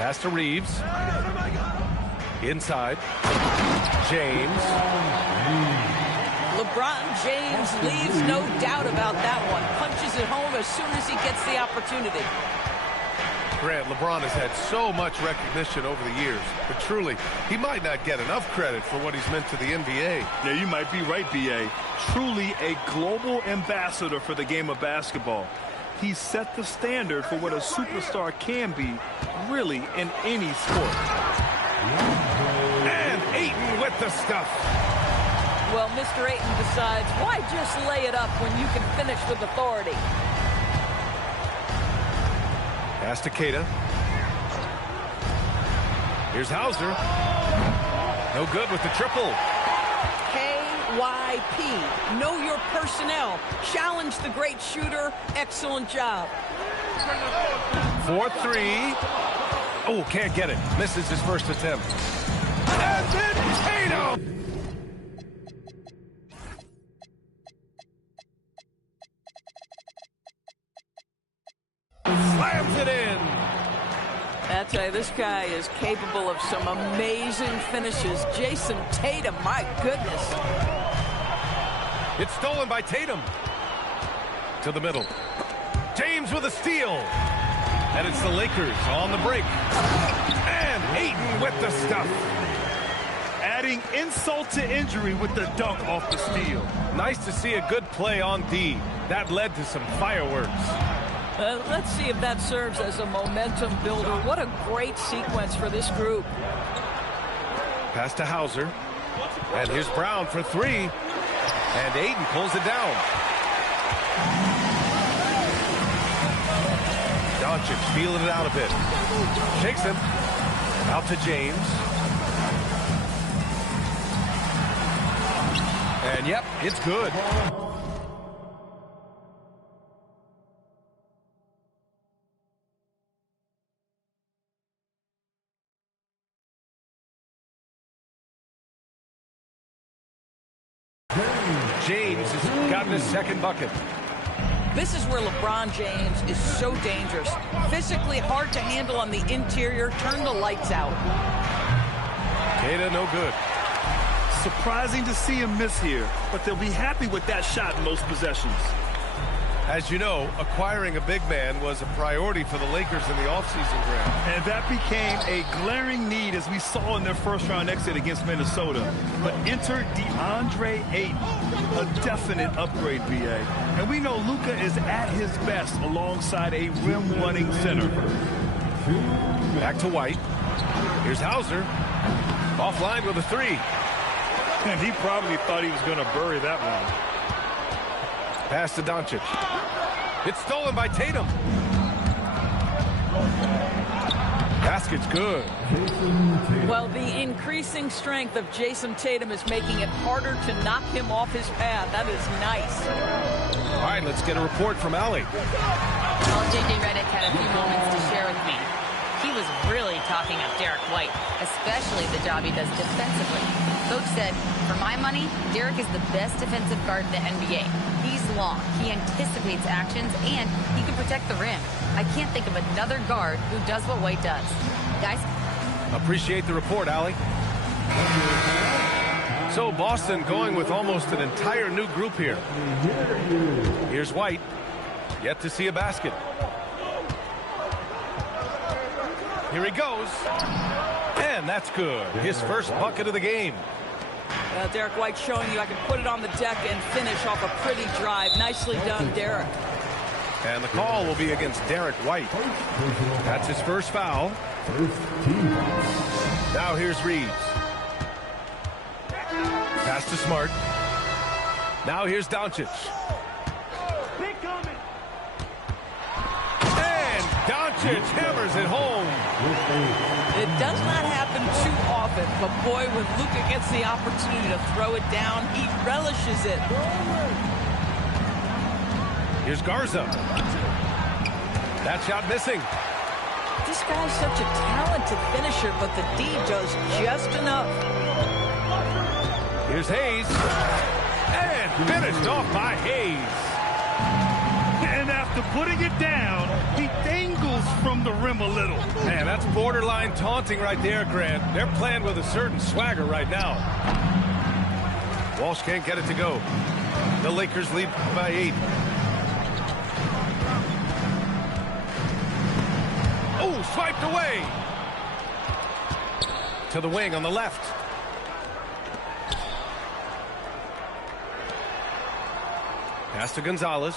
Pass to Reeves. Inside. James. LeBron James leaves no doubt about that one. Punches it home as soon as he gets the opportunity. Grant, LeBron has had so much recognition over the years, but truly, he might not get enough credit for what he's meant to the NBA. Yeah, you might be right, B.A. Truly a global ambassador for the game of basketball. He set the standard for what a superstar can be, really, in any sport. And Ayton with the stuff. Well, Mr. Ayton decides, why just lay it up when you can finish with authority? Pass to Keita. Here's Hauser. No good with the triple. KYP. Know your personnel. Challenge the great shooter. Excellent job. 4-3. Oh, can't get it. Misses his first attempt. And then Tatum. Slams it in. I tell you, this guy is capable of some amazing finishes. Jason Tatum, my goodness. It's stolen by Tatum. To the middle. James with a steal. And it's the Lakers on the break. And Ayton with the stuff. Adding insult to injury with the dunk off the steal. Nice to see a good play on D. That led to some fireworks. Let's see if that serves as a momentum builder. What a great sequence for this group. Pass to Hauser. And here's Brown for three. And Ayton pulls it down. Doncic feeling it out a bit. Shakes him. Out to James. And yep, it's good. James has gotten his second bucket. This is where LeBron James is so dangerous. Physically hard to handle on the interior. Turn the lights out. Keita no good. Surprising to see him miss here, but they'll be happy with that shot in most possessions. As you know, acquiring a big man was a priority for the Lakers in the offseason, Grant. And that became a glaring need as we saw in their first-round exit against Minnesota. But enter DeAndre Ayton, a definite upgrade, B.A. And we know Luka is at his best alongside a rim-running center. Back to White. Here's Hauser. Offline with a three. And he probably thought he was going to bury that one. Pass to Doncic. It's stolen by Tatum. Basket's good. Well, the increasing strength of Jason Tatum is making it harder to knock him off his path. That is nice. All right, let's get a report from Allie. Well, J.J. Redick had a few moments to share with me. He was really talking up Derek White, especially the job he does defensively. Coach said, for my money, Derek is the best defensive guard in the NBA. He's long, he anticipates actions, and he can protect the rim. I can't think of another guard who does what White does. Guys? Appreciate the report, Allie. So Boston going with almost an entire new group here. Here's White. Yet to see a basket. Here he goes. And that's good. His first bucket of the game. Derek White showing you I can put it on the deck and finish off a pretty drive. Nicely done, Derek. And the call will be against Derek White. That's his first foul. Now here's Reeves. Pass to Smart. Now here's Doncic. And Doncic hammers it home. It does not happen too often, but boy, when Luka gets the opportunity to throw it down, he relishes it. Here's Garza. That shot missing. This guy's such a talented finisher, but the D does just enough. Here's Hayes. And finished off by Hayes. And after to putting it down, he dangles from the rim a little. Man, that's borderline taunting right there, Grant. They're playing with a certain swagger right now. Walsh can't get it to go. The Lakers lead by 8. Oh, swiped away. To the wing on the left. Pass to Gonzalez.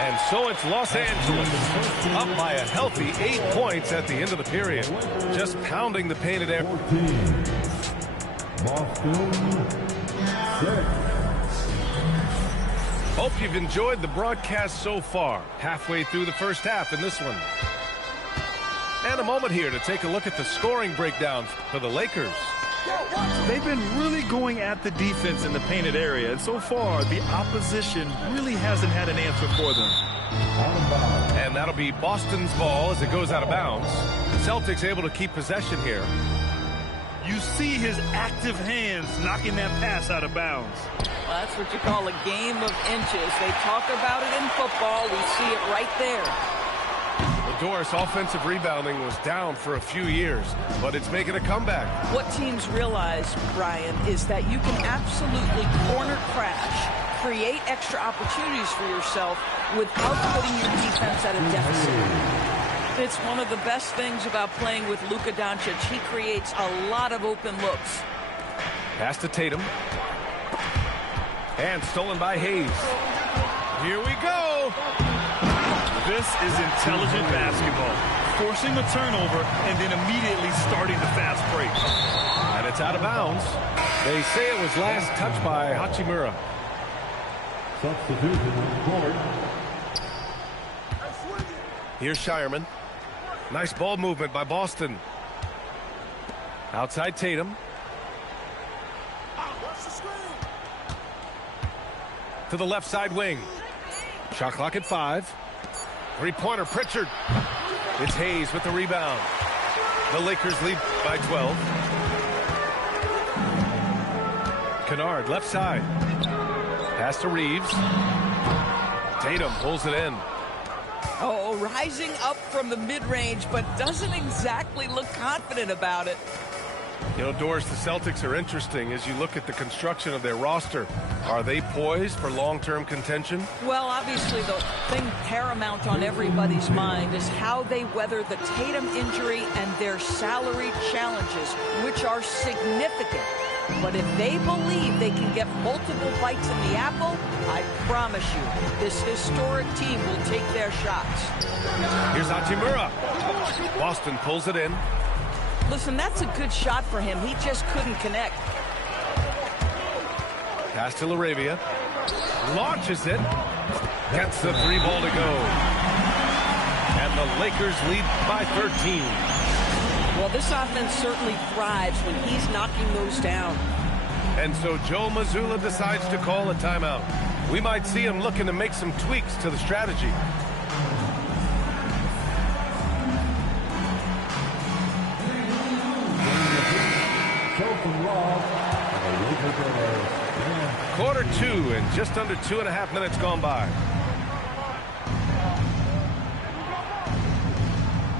And so it's Los Angeles up by a healthy 8 points at the end of the period. Just pounding the painted air. Hope you've enjoyed the broadcast so far. Halfway through the first half in this one. And a moment here to take a look at the scoring breakdown for the Lakers. They've been really going at the defense in the painted area, and so far the opposition really hasn't had an answer for them. And that'll be Boston's ball as it goes out of bounds. The Celtics able to keep possession here. You see his active hands knocking that pass out of bounds. Well, that's what you call a game of inches. They talk about it in football. We see it right there. Doris, offensive rebounding was down for a few years, but it's making a comeback. What teams realize, Brian, is that you can absolutely corner crash, create extra opportunities for yourself without putting your defense at a deficit. It's one of the best things about playing with Luka Doncic. He creates a lot of open looks. Pass to Tatum. And stolen by Hayes. Here we go. This is intelligent basketball. Forcing a turnover and then immediately starting the fast break. And it's out of bounds. They say it was last touched by Hachimura. Here's Shireman. Nice ball movement by Boston. Outside Tatum. To the left side wing. Shot clock at 5. Three-pointer, Pritchard. It's Hayes with the rebound. The Lakers lead by 12. Kennard, left side. Pass to Reeves. Tatum pulls it in. Oh, rising up from the mid-range, but doesn't exactly look confident about it. You know, Doris, the Celtics are interesting as you look at the construction of their roster. Are they poised for long-term contention? Well, obviously the thing paramount on everybody's mind is how they weather the Tatum injury and their salary challenges, which are significant. But if they believe they can get multiple bites in the apple, I promise you, this historic team will take their shots. Here's Hachimura. Boston pulls it in. Listen, that's a good shot for him. He just couldn't connect. Pass to LaRavia. Launches it. Gets the 3-ball to go. And the Lakers lead by 13. Well, this offense certainly thrives when he's knocking those down. And so Joe Mazzulla decides to call a timeout. We might see him looking to make some tweaks to the strategy. Quarter 2 and just under 2.5 minutes gone by.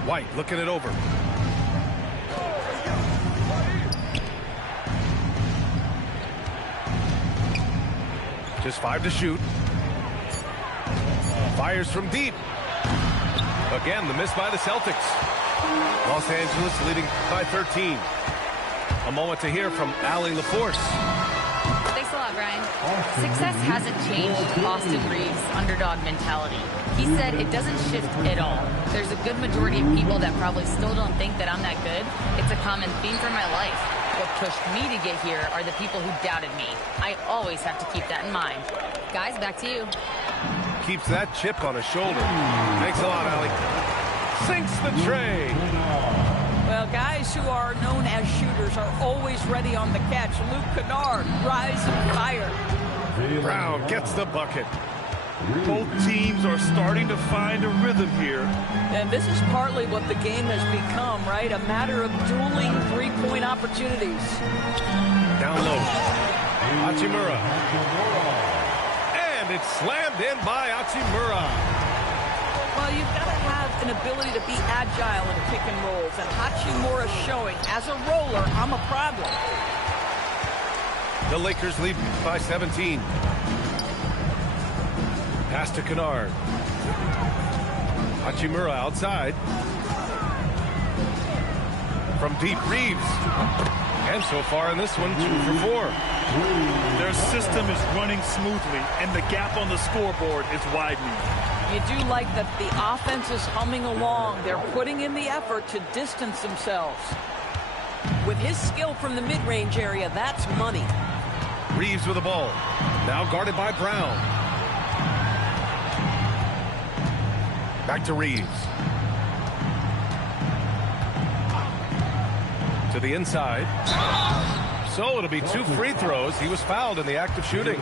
White looking it over. Just 5 to shoot. Fires from deep. Again, the miss by the Celtics. Los Angeles leading by 13. A moment to hear from Allie LaForce. Thanks a lot, Brian. Success hasn't changed Austin Reeves' underdog mentality. He said it doesn't shift at all. There's a good majority of people that probably still don't think that I'm that good. It's a common theme for my life. What pushed me to get here are the people who doubted me. I always have to keep that in mind. Guys, back to you. Keeps that chip on his shoulder. Thanks a lot, Allie. Sinks the tray. Well, guys who are known as shooters are always ready on the catch. Luke Kennard, rise and fire. Brown gets the bucket. Both teams are starting to find a rhythm here. And this is partly what the game has become, right? A matter of dueling three-point opportunities. Down low. Hachimura. And it's slammed in by Hachimura. Well, you've got to have an ability to be agile in pick and rolls, and Hachimura showing as a roller, I'm a problem. The Lakers lead by 17. Pass to Kennard. Hachimura outside. From deep, Reeves. And so far in this one, 2 for 4. Their system is running smoothly, and the gap on the scoreboard is widening. You do like that the offense is humming along. They're putting in the effort to distance themselves. With his skill from the mid-range area, that's money. Reeves with the ball. Now guarded by Brown. Back to Reeves. To the inside. So it'll be 2 free throws. He was fouled in the act of shooting.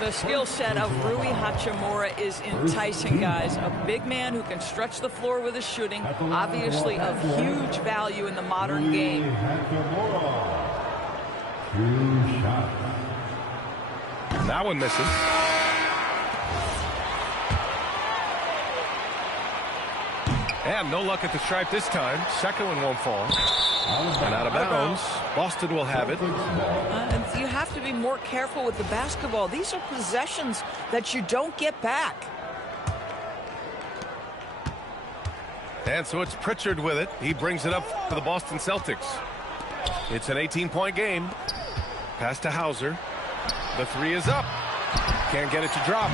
The skill set of Rui Hachimura is enticing, guys. A big man who can stretch the floor with his shooting. Obviously of huge value in the modern game. That one misses. And no luck at the stripe this time. Second one won't fall. And out of bounds. Boston will have it. And you have to be more careful with the basketball. These are possessions that you don't get back. And so it's Pritchard with it. He brings it up for the Boston Celtics. It's an 18-point game. Pass to Hauser. The 3 is up. Can't get it to drop.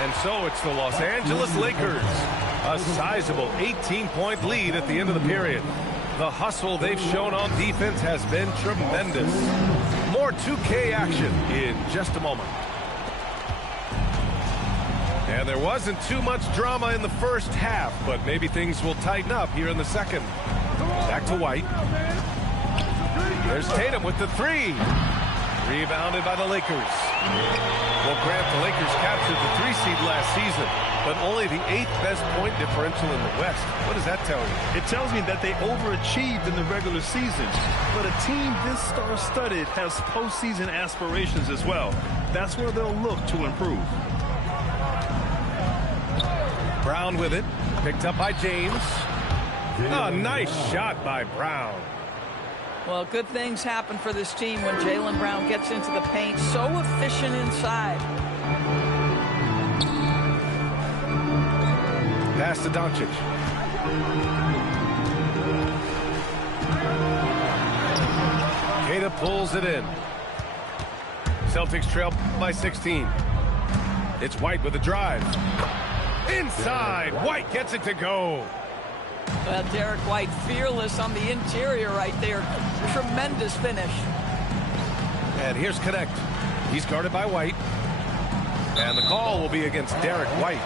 And so it's the Los Angeles Lakers. A sizable 18-point lead at the end of the period. The hustle they've shown on defense has been tremendous. More 2K action in just a moment. And there wasn't too much drama in the first half, but maybe things will tighten up here in the second. Back to White. There's Tatum with the 3. Rebounded by the Lakers. Well, Grant, the Lakers captured the 3 seed last season, but only the 8th best point differential in the West. What does that tell you? It tells me that they overachieved in the regular season, but a team this star-studded has postseason aspirations as well. That's where they'll look to improve. Brown with it, picked up by James. A nice shot by Brown. Well, good things happen for this team when Jaylen Brown gets into the paint. So efficient inside. Pass to Doncic. Queta pulls it in. Celtics trail by 16. It's White with a drive. Inside, White gets it to go. Well, Derek White fearless on the interior right there. Tremendous finish. And here's Connect. He's guarded by White. And the call will be against Derek White.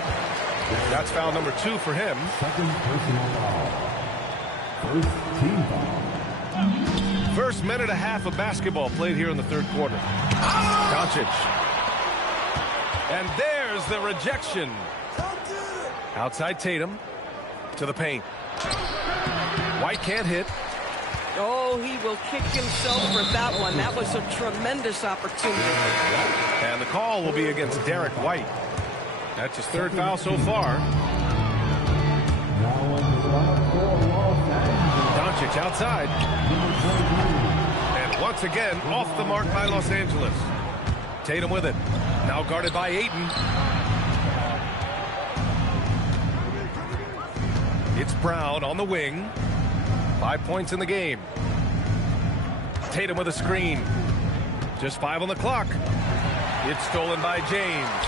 That's foul number 2 for him. Second personal foul. First team foul. First minute and a half of basketball played here in the third quarter. Doncic. And there's the rejection. Outside Tatum to the paint. White can't hit. Oh, he will kick himself for that one. That was a tremendous opportunity. And the call will be against Derek White. That's his 3rd foul so far. Doncic outside. And once again, off the mark by Los Angeles. Tatum with it. Now guarded by Ayton. It's Brown on the wing. 5 points in the game. Tatum with a screen. Just 5 on the clock. It's stolen by James.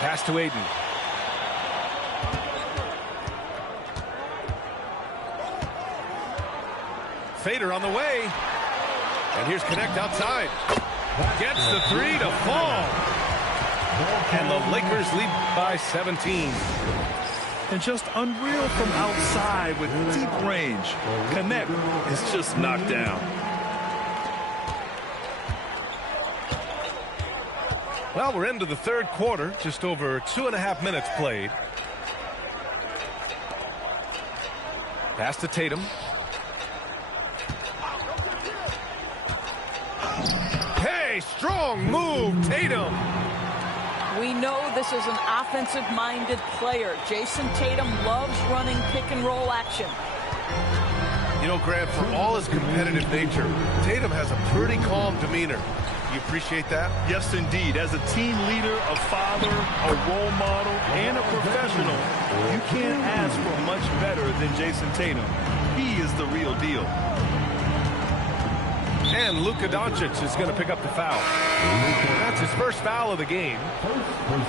Pass to Ayton. Fader on the way. And here's Connect outside. Gets the 3 to fall. And the Lakers lead by 17. And just unreal from outside with deep range. Connect is just knocked down. Well, we're into the third quarter. Just over 2.5 minutes played. Pass to Tatum. Hey, strong move, Tatum. We know this is an offensive-minded player. Jason Tatum loves running pick-and-roll action. You know, Grant, for all his competitive nature, Tatum has a pretty calm demeanor. You appreciate that? Yes, indeed. As a team leader, a father, a role model, and a professional, you can't ask for much better than Jason Tatum. He is the real deal. And Luka Doncic is going to pick up the foul. That's his first foul of the game.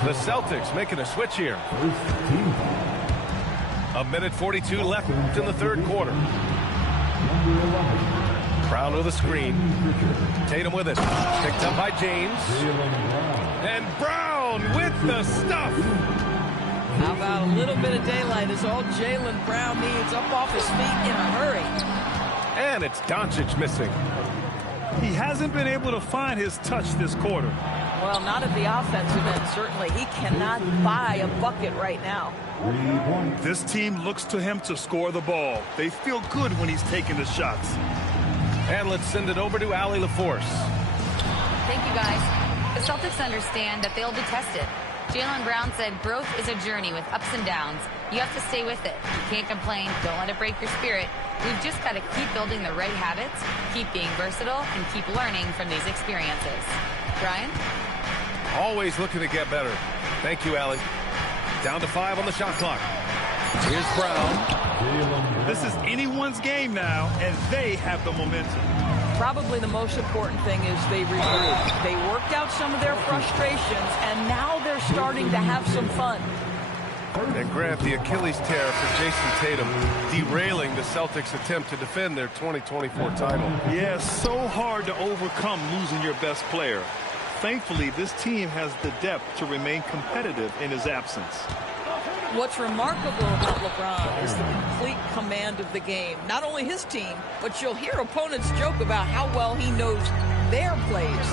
The Celtics making a switch here. A minute 42 left in the third quarter. Brown with a screen. Tatum with it. Picked up by James. And Brown with the stuff. How about a little bit of daylight is all Jaylen Brown needs, up off his feet in a hurry. And it's Doncic missing. He hasn't been able to find his touch this quarter. Well, not at the offensive end, certainly. He cannot buy a bucket right now. This team looks to him to score the ball. They feel good when he's taking the shots. And let's send it over to Allie LaForce. Thank you, guys. The Celtics understand that they'll be tested. Jaylen Brown said growth is a journey with ups and downs. You have to stay with it. You can't complain. Don't let it break your spirit. We've just got to keep building the right habits, keep being versatile, and keep learning from these experiences. Brian? Always looking to get better. Thank you, Allie. Down to 5 on the shot clock. Here's Brown. This is anyone's game now, and they have the momentum. Probably the most important thing is they regrouped. They worked out some of their frustrations, and now they're starting to have some fun. And Grant, the Achilles tear for Jason Tatum, derailing the Celtics' attempt to defend their 2024 title. Yeah, so hard to overcome losing your best player. Thankfully, this team has the depth to remain competitive in his absence. What's remarkable about LeBron is the complete command of the game. Not only his team, but you'll hear opponents joke about how well he knows their plays.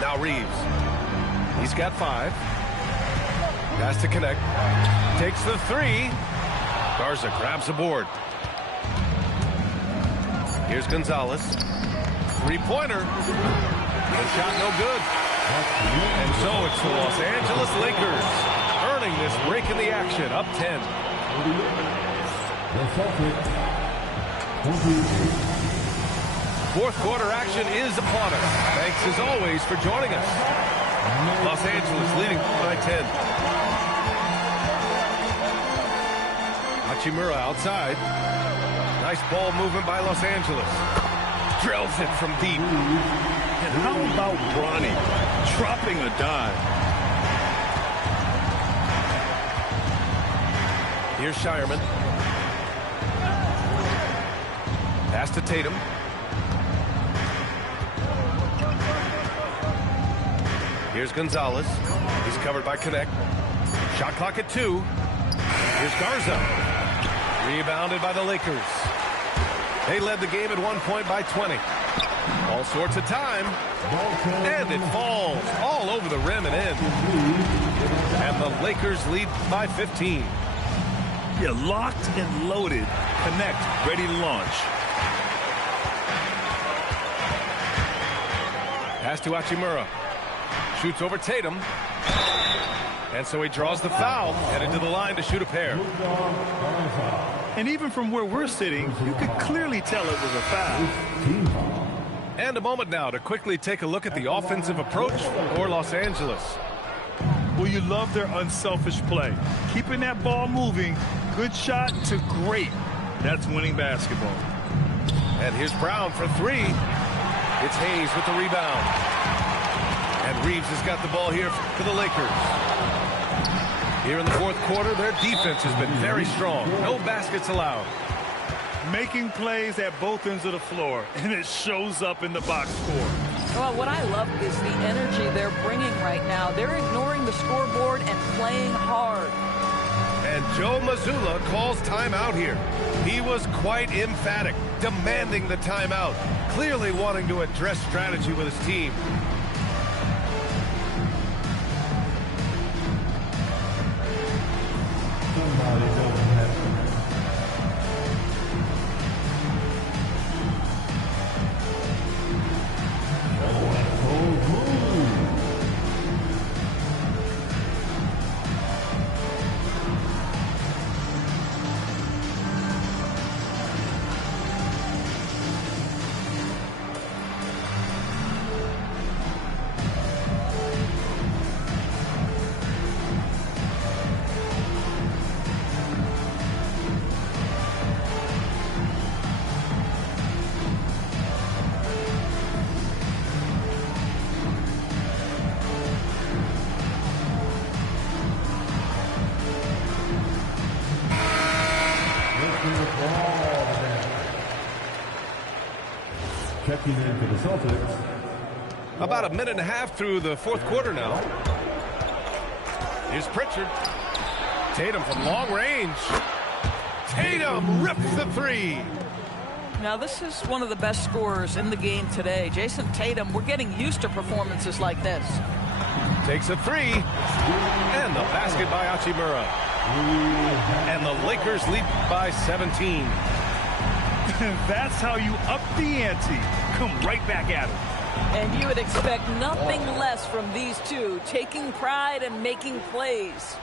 Now Reeves. He's got 5. Has to connect. Takes the 3. Garza grabs the board. Here's Gonzalez. Three-pointer. The shot no good. And so it's the Los Angeles Lakers earning this break in the action, up 10. Fourth quarter action is upon us. Thanks as always for joining us. Los Angeles leading by 10. Hachimura outside. Nice ball movement by Los Angeles. Drills it from deep. And how about Bronny dropping a dime? Here's Shireman. Pass to Tatum. Here's Gonzalez. He's covered by Connect. Shot clock at 2. Here's Garza. Rebounded by the Lakers. They led the game at 1 point by 20. All sorts of time. And it falls all over the rim and in. And the Lakers lead by 15. Yeah, locked and loaded. Connect, ready to launch. Pass to Hachimura. Shoots over Tatum. And so he draws the foul, headed to the line to shoot a pair. And even from where we're sitting, you could clearly tell it was a foul. And a moment now to quickly take a look at the offensive approach for Los Angeles. Well, you love their unselfish play. Keeping that ball moving, good shot to great. That's winning basketball. And here's Brown for 3. It's Hayes with the rebound. And Reeves has got the ball here for the Lakers. Here in the fourth quarter, their defense has been very strong. No baskets allowed. Making plays at both ends of the floor, and it shows up in the box score. Well, what I love is the energy they're bringing right now. They're ignoring the scoreboard and playing hard. And Joe Mazzulla calls timeout here. He was quite emphatic, demanding the timeout, clearly wanting to address strategy with his team. Checking in for the Celtics. About a minute and a half through the fourth quarter now. Here's Pritchard. Tatum from long range. Tatum rips the three. Now, this is one of the best scorers in the game today. Jason Tatum, we're getting used to performances like this. Takes a three. And the basket by Hachimura. And the Lakers lead by 17. That's how you up the ante. Come right back at him. And you would expect nothing less from these two, taking pride and making plays.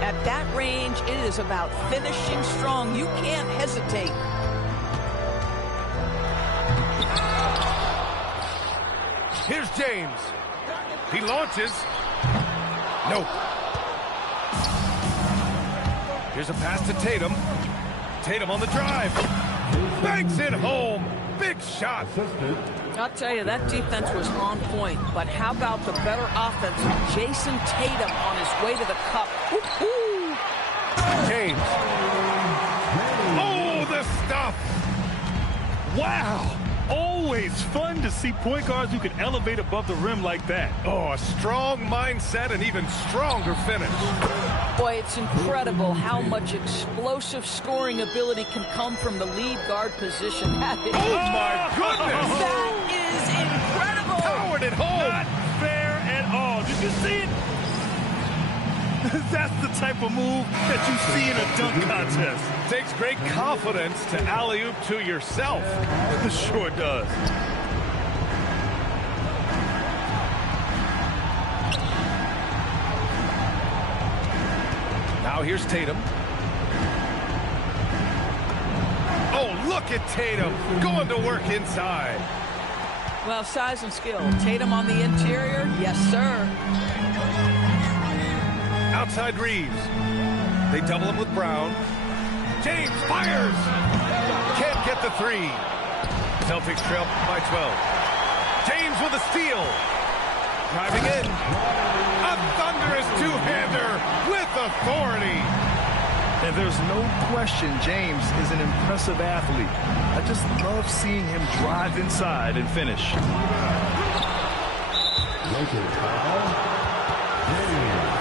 At that range, it is about finishing strong. You can't hesitate. Here's James. He launches. Nope. Here's a pass to Tatum. Tatum on the drive. Banks it home. Big shot. I'll tell you, that defense was on point. But how about the better offense with Jason Tatum on his way to the cup? Woo-hoo! James. Oh, the stuff. Wow. Always fun to see point guards who can elevate above the rim like that. Oh, a strong mindset and even stronger finish. Boy, it's incredible how much explosive scoring ability can come from the lead guard position. That is, Oh, my goodness. that is incredible. Powered it home. Not fair at all. Did you see it? That's the type of move that you see in a dunk contest. Takes great confidence to alley-oop to yourself. It sure does. Now here's Tatum. Oh, look at Tatum going to work inside. Well, size and skill. Tatum on the interior. Yes, sir. Outside Reeves. They double him with Brown. James fires. Can't get the three. Celtics trail by 12. James with a steal. Driving in. A thunderous two-hander with authority. And there's no question James is an impressive athlete. I just love seeing him drive inside and finish. Lakers foul. James.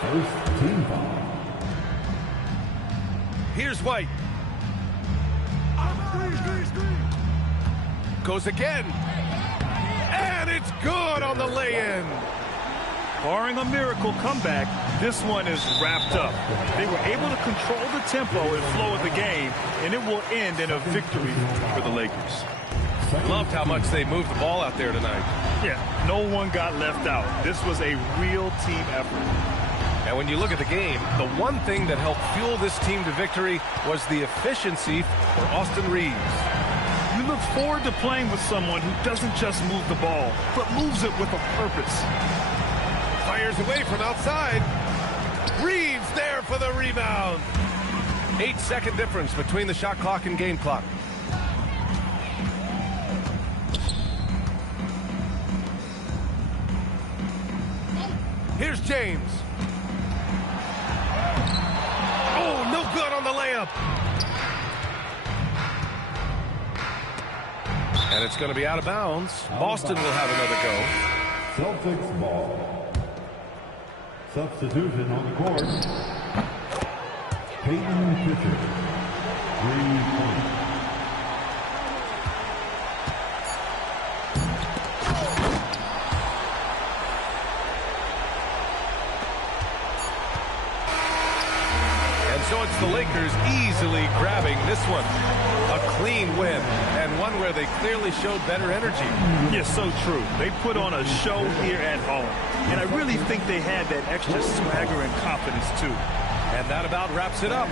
First team foul. Here's White. Goes again. And it's good on the lay-in. Barring a miracle comeback, this one is wrapped up. They were able to control the tempo and flow of the game, and it will end in a victory for the Lakers. Loved how much they moved the ball out there tonight. Yeah, no one got left out. This was a real team effort. And when you look at the game, the one thing that helped fuel this team to victory was the efficiency for Austin Reeves. You look forward to playing with someone who doesn't just move the ball, but moves it with a purpose. Fires away from outside. Reeves there for the rebound. 8-second difference between the shot clock and game clock. Here's James. Oh, no good on the layup. And it's going to be out of bounds. Boston will have another go. Celtics ball. Substitution on the court. Peyton Pritchard. 3 points. So it's the Lakers easily grabbing this one. A clean win, and one where they clearly showed better energy. Yes, so true. They put on a show here at home. And I really think they had that extra swagger and confidence, too. And that about wraps it up.